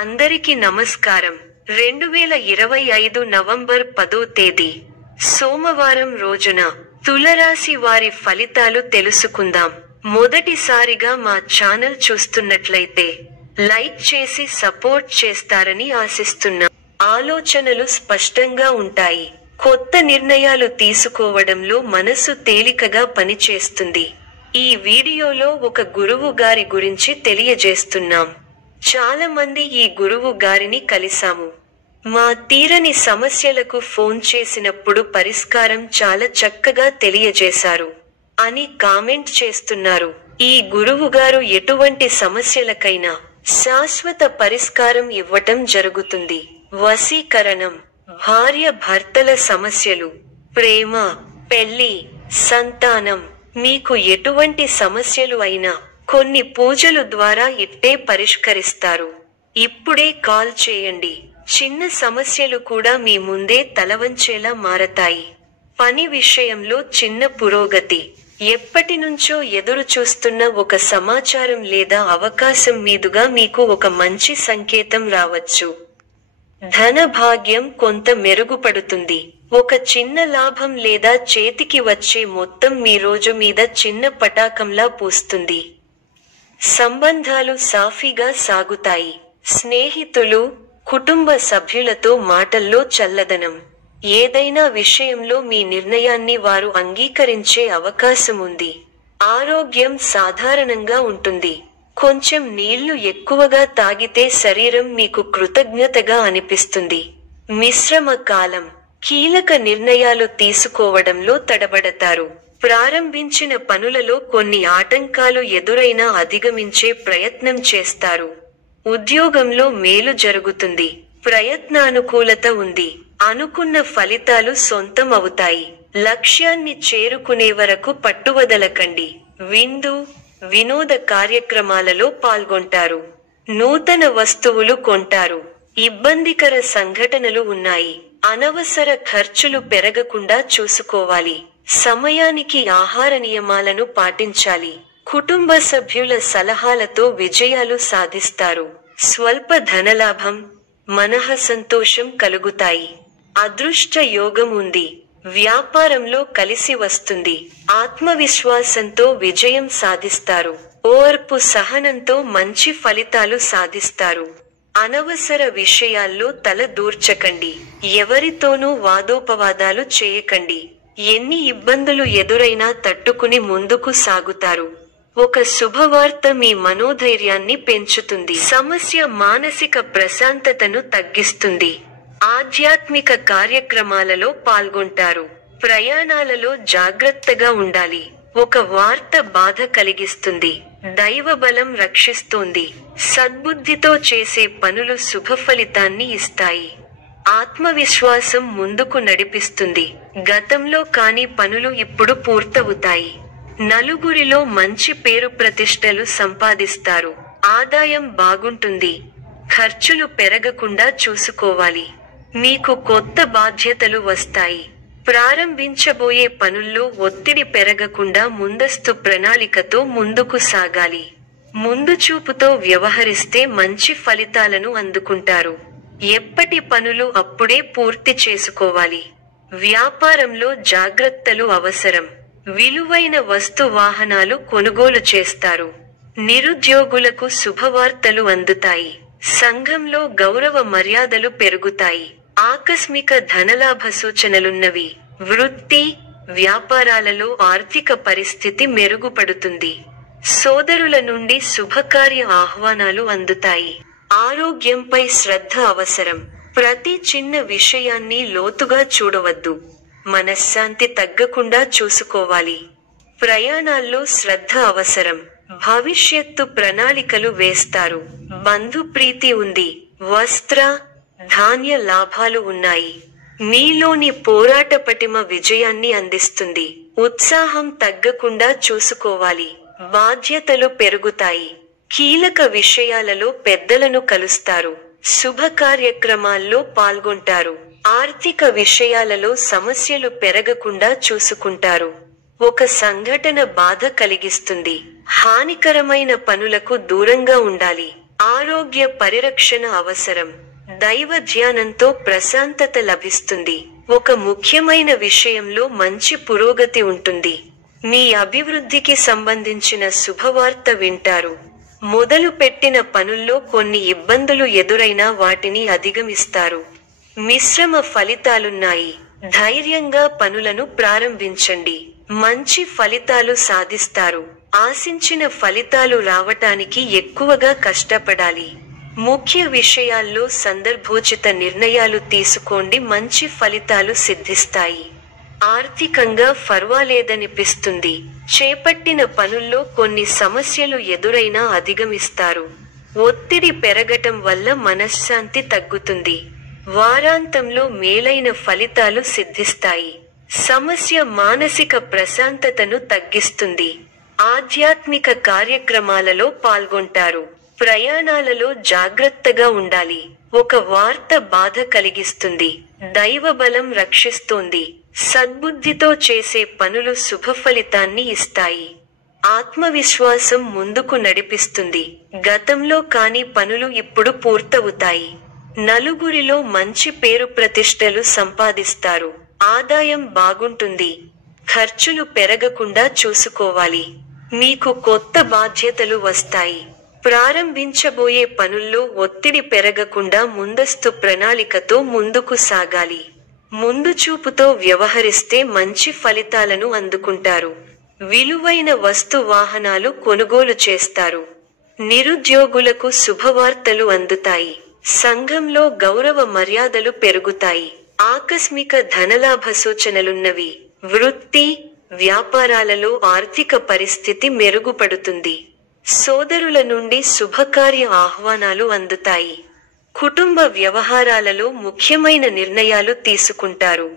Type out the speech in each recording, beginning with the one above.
అందరికీ నమస్కారం. 2025 నవంబర్ 10వ తేదీ సోమవారం రోజున తులరాశి వారి ఫలితాలు తెలుసుకుందాం. మొదటిసారిగా మా ఛానల్ చూస్తున్నట్లయితే లైక్ చేసి సపోర్ట్ చేస్తారని ఆశిస్తున్నాం. ఆలోచనలు స్పష్టంగా ఉంటాయి. కొత్త నిర్ణయాలు తీసుకోవడంలో మనసు తేలికగా పనిచేస్తుంది. ఈ వీడియోలో ఒక గురువు గారి గురించి తెలియజేస్తున్నాం. చాలా మంది ఈ గురువు గారిని కలిసాము. మా తీరని సమస్యలకు ఫోన్ చేసినప్పుడు పరిష్కారం చాలా చక్కగా తెలియజేశారు అని కామెంట్ చేస్తున్నారు. ఈ గురువు గారు ఎటువంటి సమస్యలకైనా శాశ్వత పరిష్కారం ఇవ్వటం జరుగుతుంది. వశీకరణం, భార్య భర్తల సమస్యలు, ప్రేమ, పెళ్లి, సంతానం, మీకు ఎటువంటి సమస్యలు అయినా కొన్ని పూజలు ద్వారా ఇట్టే పరిష్కరిస్తారు. ఇప్పుడే కాల్ చేయండి. చిన్న సమస్యలు కూడా మీ ముందే తలవంచేలా మారతాయి. పని విషయంలో చిన్న పురోగతి, ఎప్పటినుంచో ఎదురు చూస్తున్న ఒక సమాచారం లేదా అవకాశం మీదుగా మీకు ఒక మంచి సంకేతం రావచ్చు. ధన భాగ్యం కొంత మెరుగుపడుతుంది. ఒక చిన్న లాభం లేదా చేతికి వచ్చే మొత్తం మీ రోజు మీద చిన్న పటాకంలా పూస్తుంది. సంబంధాలు సాఫీగా సాగుతాయి. స్నేహితులు, కుటుంబ సభ్యులతో మాటల్లో చల్లదనం. ఏదైనా విషయంలో మీ నిర్ణయాన్ని వారు అంగీకరించే అవకాశం ఉంది. ఆరోగ్యం సాధారణంగా ఉంటుంది. కొంచెం నీళ్లు ఎక్కువగా తాగితే శరీరం మీకు కృతజ్ఞతగా అనిపిస్తుంది. మిశ్రమ కాలం, కీలక నిర్ణయాలు తీసుకోవడంలో తడబడతారు. ప్రారంభించిన పనులలో కొన్ని ఆటంకాలు ఎదురైనా అధిగమించే ప్రయత్నం చేస్తారు. ఉద్యోగంలో మేలు జరుగుతుంది. ప్రయత్నానుకూలత ఉంది. అనుకున్న ఫలితాలు సొంతం అవుతాయి. లక్ష్యాన్ని చేరుకునే వరకు పట్టువదలకండి. విందు, వినోద కార్యక్రమాలలో పాల్గొంటారు. నూతన వస్తువులు కొంటారు. ఇబ్బందికర సంఘటనలు ఉన్నాయి. అనవసర ఖర్చులు పెరగకుండా చూసుకోవాలి. సమయానికి ఆహార నియమాలను పాటించాలి. కుటుంబ సభ్యుల సలహాలతో విజయాలు సాధిస్తారు. స్వల్ప ధనలాభం, మనః సంతోషం కలుగుతాయి. అదృష్ట యోగం ఉంది. వ్యాపారంలో కలిసి వస్తుంది. ఆత్మవిశ్వాసంతో విజయం సాధిస్తారు. ఓర్పు సహనంతో మంచి ఫలితాలు సాధిస్తారు. అనవసర విషయాల్లో తల దూర్చకండి. ఎవరితోనూ వాదోపవాదాలు చేయకండి. ఎన్ని ఇబ్బందులు ఎదురైనా తట్టుకుని ముందుకు సాగుతారు. ఒక శుభవార్త మీ మనోధైర్యాన్ని పెంచుతుంది. సమస్య మానసిక ప్రశాంతతను తగ్గిస్తుంది. ఆధ్యాత్మిక కార్యక్రమాలలో పాల్గొంటారు. ప్రయాణాలలో జాగ్రత్తగా ఉండాలి. ఒక వార్త బాధ కలిగిస్తుంది. దైవబలం రక్షిస్తోంది. సద్బుద్ధితో చేసే పనులు శుభఫలితాన్ని ఇస్తాయి. ఆత్మవిశ్వాసం ముందుకు నడిపిస్తుంది. గతంలో కాని పనులు ఇప్పుడు పూర్తవుతాయి. నలుగురిలో మంచి పేరు ప్రతిష్టలు సంపాదిస్తారు. ఆదాయం బాగుంటుంది. ఖర్చులు పెరగకుండా చూసుకోవాలి. మీకు కొత్త బాధ్యతలు వస్తాయి. ప్రారంభించబోయే పనుల్లో ఒత్తిడి పెరగకుండా ముందస్తు ప్రణాళికతో ముందుకు సాగాలి. ముందు చూపుతో వ్యవహరిస్తే మంచి ఫలితాలను అందుకుంటారు. ఎప్పటి పనులు అప్పుడే పూర్తి చేసుకోవాలి. వ్యాపారంలో జాగ్రత్తలు అవసరం. విలువైన వస్తు వాహనాలు కొనుగోలు చేస్తారు. నిరుద్యోగులకు శుభవార్తలు అందుతాయి. సంఘంలో గౌరవ మర్యాదలు పెరుగుతాయి. ఆకస్మిక ధనలాభ సూచనలున్నవి. వృత్తి, వ్యాపారాలలో ఆర్థిక పరిస్థితి మెరుగుపడుతుంది. సోదరుల నుండి శుభకార్య ఆహ్వానాలు అందుతాయి. ఆరోగ్యంపై శ్రద్ధ అవసరం. ప్రతి చిన్న విషయాన్ని లోతుగా చూడవద్దు. మనశ్శాంతి తగ్గకుండా చూసుకోవాలి. ప్రయాణాల్లో శ్రద్ధ అవసరం. భవిష్యత్తు ప్రణాళికలు వేస్తారు. బంధుప్రీతి ఉంది. వస్త్ర, ధాన్య లాభాలు ఉన్నాయి. మీలోని పోరాట పటిమ విజయాన్ని అందిస్తుంది. ఉత్సాహం తగ్గకుండా చూసుకోవాలి. బాధ్యతలు పెరుగుతాయి. కీలక విషయాలలో పెద్దలను కలుస్తారు. శుభ కార్యక్రమాల్లో పాల్గొంటారు. ఆర్థిక విషయాలలో సమస్యలు పెరగకుండా చూసుకుంటారు. ఒక సంఘటన బాధ కలిగిస్తుంది. హానికరమైన పనులకు దూరంగా ఉండాలి. ఆరోగ్య పరిరక్షణ అవసరం. దైవ ధ్యానంతో ప్రశాంతత లభిస్తుంది. ఒక ముఖ్యమైన విషయంలో మంచి పురోగతి ఉంటుంది. మీ అభివృద్ధికి సంబంధించిన శుభవార్త వింటారు. మొదలు పెట్టిన పనుల్లో కొన్ని ఇబ్బందులు ఎదురైనా వాటిని అధిగమిస్తారు. మిశ్రమ ఫలితాలున్నాయి. ధైర్యంగా పనులను ప్రారంభించండి. మంచి ఫలితాలు సాధిస్తారు. ఆశించిన ఫలితాలు రావటానికి ఎక్కువగా కష్టపడాలి. ముఖ్య విషయాల్లో సందర్భోచిత నిర్ణయాలు తీసుకోండి. మంచి ఫలితాలు సిద్ధిస్తాయి. ఆర్థికంగా ఫర్వాలేదనిపిస్తుంది. చేపట్టిన పనుల్లో కొన్ని సమస్యలు ఎదురైనా అధిగమిస్తారు. ఒత్తిడి పెరగటం వల్ల మనశ్శాంతి తగ్గుతుంది. వారాంతంలో మేలైన ఫలితాలు సిద్ధిస్తాయి. సమస్య మానసిక ప్రశాంతతను తగ్గిస్తుంది. ఆధ్యాత్మిక కార్యక్రమాలలో పాల్గొంటారు. ప్రయాణాలలో జాగ్రత్తగా ఉండాలి. ఒక వార్త బాధ కలిగిస్తుంది. దైవబలం రక్షిస్తోంది. సద్బుద్ధితో చేసే పనులు శుభఫలితాన్ని ఇస్తాయి. ఆత్మవిశ్వాసం ముందుకు నడిపిస్తుంది. గతంలో కాని పనులు ఇప్పుడు పూర్తవుతాయి. నలుగురిలో మంచి పేరు ప్రతిష్టలు సంపాదిస్తారు. ఆదాయం బాగుంటుంది. ఖర్చులు పెరగకుండా చూసుకోవాలి. మీకు కొత్త బాధ్యతలు వస్తాయి. ప్రారంభించబోయే పనుల్లో ఒత్తిడి పెరగకుండా ముందస్తు ప్రణాళికతో ముందుకు సాగాలి. ముందు చూపుతో వ్యవహరిస్తే మంచి ఫలితాలను అందుకుంటారు. విలువైన వస్తు వాహనాలు కొనుగోలు చేస్తారు. నిరుద్యోగులకు శుభవార్తలు అందుతాయి. సంఘంలో గౌరవ మర్యాదలు పెరుగుతాయి. ఆకస్మిక ధనలాభ సూచనలున్నవి. వృత్తి, వ్యాపారాలలో ఆర్థిక పరిస్థితి మెరుగుపడుతుంది. సోదరుల నుండి శుభకార్య ఆహ్వానాలు అందుతాయి. కుటుంబ వ్యవహారాలలో ముఖ్యమైన నిర్ణయాలు తీసుకుంటారు.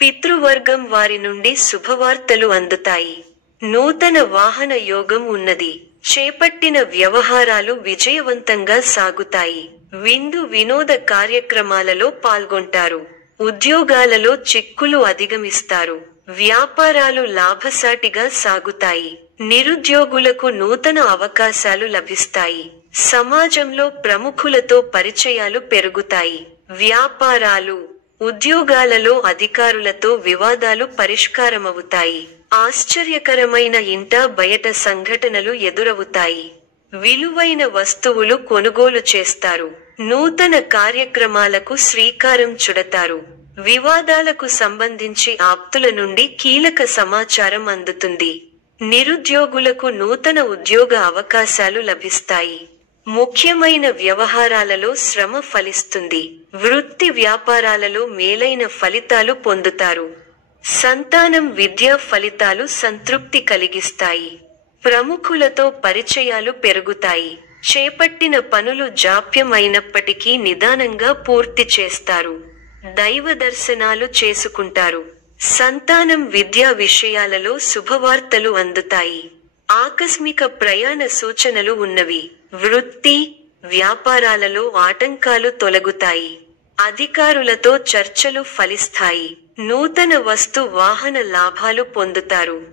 పితృవర్గం వారి నుండి శుభవార్తలు అందుతాయి. నూతన వాహన యోగం ఉన్నది. చేపట్టిన వ్యవహారాలు విజయవంతంగా సాగుతాయి. విందు వినోద కార్యక్రమాలలో పాల్గొంటారు. ఉద్యోగాలలో చిక్కులు అధిగమిస్తారు. వ్యాపారాలు లాభసాటిగా సాగుతాయి. నిరుద్యోగులకు నూతన అవకాశాలు లభిస్తాయి. సమాజంలో ప్రముఖులతో పరిచయాలు పెరుగుతాయి. వ్యాపారాలు, ఉద్యోగాలలో అధికారులతో వివాదాలు పరిష్కారమవుతాయి. ఆశ్చర్యకరమైన ఇంట బయట సంఘటనలు ఎదురవుతాయి. విలువైన వస్తువులు కొనుగోలు చేస్తారు. నూతన కార్యక్రమాలకు శ్రీకారం చుడతారు. వివాదాలకు సంబంధించి ఆప్తుల నుండి కీలక సమాచారం అందుతుంది. నిరుద్యోగులకు నూతన ఉద్యోగ అవకాశాలు లభిస్తాయి. ముఖ్యమైన వ్యవహారాలలో శ్రమ ఫలిస్తుంది. వృత్తి వ్యాపారాలలో మేలైన ఫలితాలు పొందుతారు. సంతానం విద్యా ఫలితాలు సంతృప్తి కలిగిస్తాయి. ప్రముఖులతో పరిచయాలు పెరుగుతాయి. చేపట్టిన పనులు జాప్యం అయినప్పటికీ నిదానంగా పూర్తి చేస్తారు. దైవ దర్శనాలు చేసుకుంటారు. సంతానం విద్యా విషయాలలో శుభవార్తలు అందుతాయి. ఆకస్మిక ప్రయాణ సూచనలు ఉన్నవి. వృత్తి, వ్యాపారాలలో ఆటంకాలు తొలగుతాయి. అధికారులతో చర్చలు ఫలిస్తాయి. నూతన వస్తు వాహన లాభాలు పొందుతారు.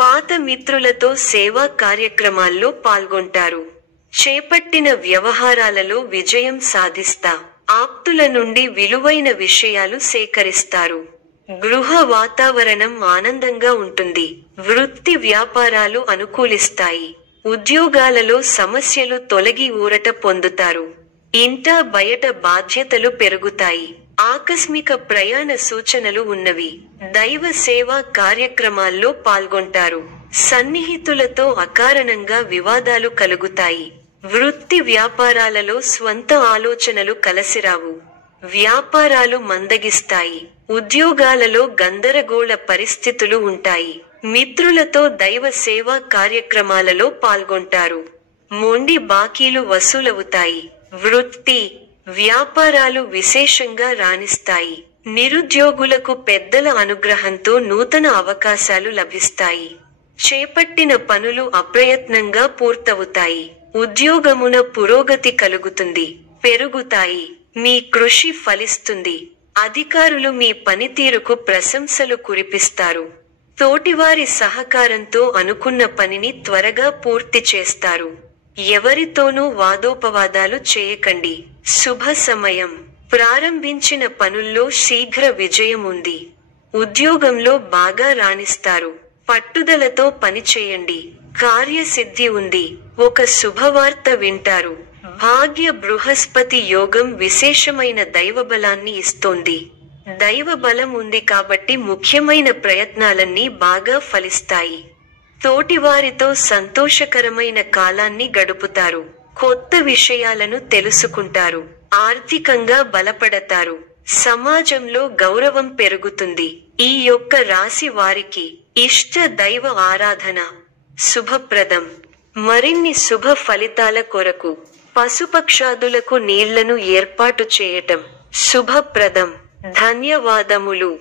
పాత మిత్రులతో సేవా కార్యక్రమాల్లో పాల్గొంటారు. చేపట్టిన వ్యవహారాలలో విజయం సాధిస్తా. ఆప్తుల నుండి విలువైన విషయాలు సేకరిస్తారు. గృహ వాతావరణం ఆనందంగా ఉంటుంది. వృత్తి వ్యాపారాలు అనుకూలిస్తాయి. ఉద్యోగాలలో సమస్యలు తొలగి ఊరట పొందుతారు. ఇంట బయట బాధ్యతలు పెరుగుతాయి. ఆకస్మిక ప్రయాణ సూచనలు ఉన్నవి. దైవ సేవా కార్యక్రమాల్లో పాల్గొంటారు. సన్నిహితులతో అకారణంగా వివాదాలు కలుగుతాయి. వృత్తి వ్యాపారాలలో స్వంత ఆలోచనలు కలసిరావు. వ్యాపారాలు మందగిస్తాయి. ఉద్యోగాలలో గందరగోళ పరిస్థితులు ఉంటాయి. మిత్రులతో దైవ సేవా కార్యక్రమాలలో పాల్గొంటారు. మొండి బాకీలు వసూలవుతాయి. వృత్తి, వ్యాపారాలు విశేషంగా రాణిస్తాయి. నిరుద్యోగులకు పెద్దల అనుగ్రహంతో నూతన అవకాశాలు లభిస్తాయి. చేపట్టిన పనులు అప్రయత్నంగా పూర్తవుతాయి. ఉద్యోగమున పురోగతి కలుగుతుంది. పెరుగుతాయి. మీ కృషి ఫలిస్తుంది. అధికారులు మీ పనితీరుకు ప్రశంసలు కురిపిస్తారు. తోటివారి సహకారంతో అనుకున్న పనిని త్వరగా పూర్తి చేస్తారు. ఎవరితోనూ వాదోపవాదాలు చేయకండి. శుభ సమయం. ప్రారంభించిన పనుల్లో శీఘ్ర విజయం ఉంది. ఉద్యోగంలో బాగా రాణిస్తారు. పట్టుదలతో పనిచేయండి. కార్యసిద్ధి ఉంది. ఒక శుభవార్త వింటారు. భాగ్య బృహస్పతి యోగం విశేషమైన దైవబలాన్ని ఇస్తోంది. దైవ బలం ఉంది కాబట్టి ముఖ్యమైన ప్రయత్నాలన్నీ బాగా ఫలిస్తాయి. తోటివారితో సంతోషకరమైన కాలాన్ని గడుపుతారు. కొత్త విషయాలను తెలుసుకుంటారు. ఆర్థికంగా బలపడతారు. సమాజంలో గౌరవం పెరుగుతుంది. ఈ యొక్క రాశి వారికి ఇష్ట దైవ ఆరాధన శుభప్రదం. మరిన్ని శుభ ఫలితాల కొరకు పశుపక్షాదులకు నీళ్లను ఏర్పాటు చేయటం శుభప్రదం. ధన్యవాదములు.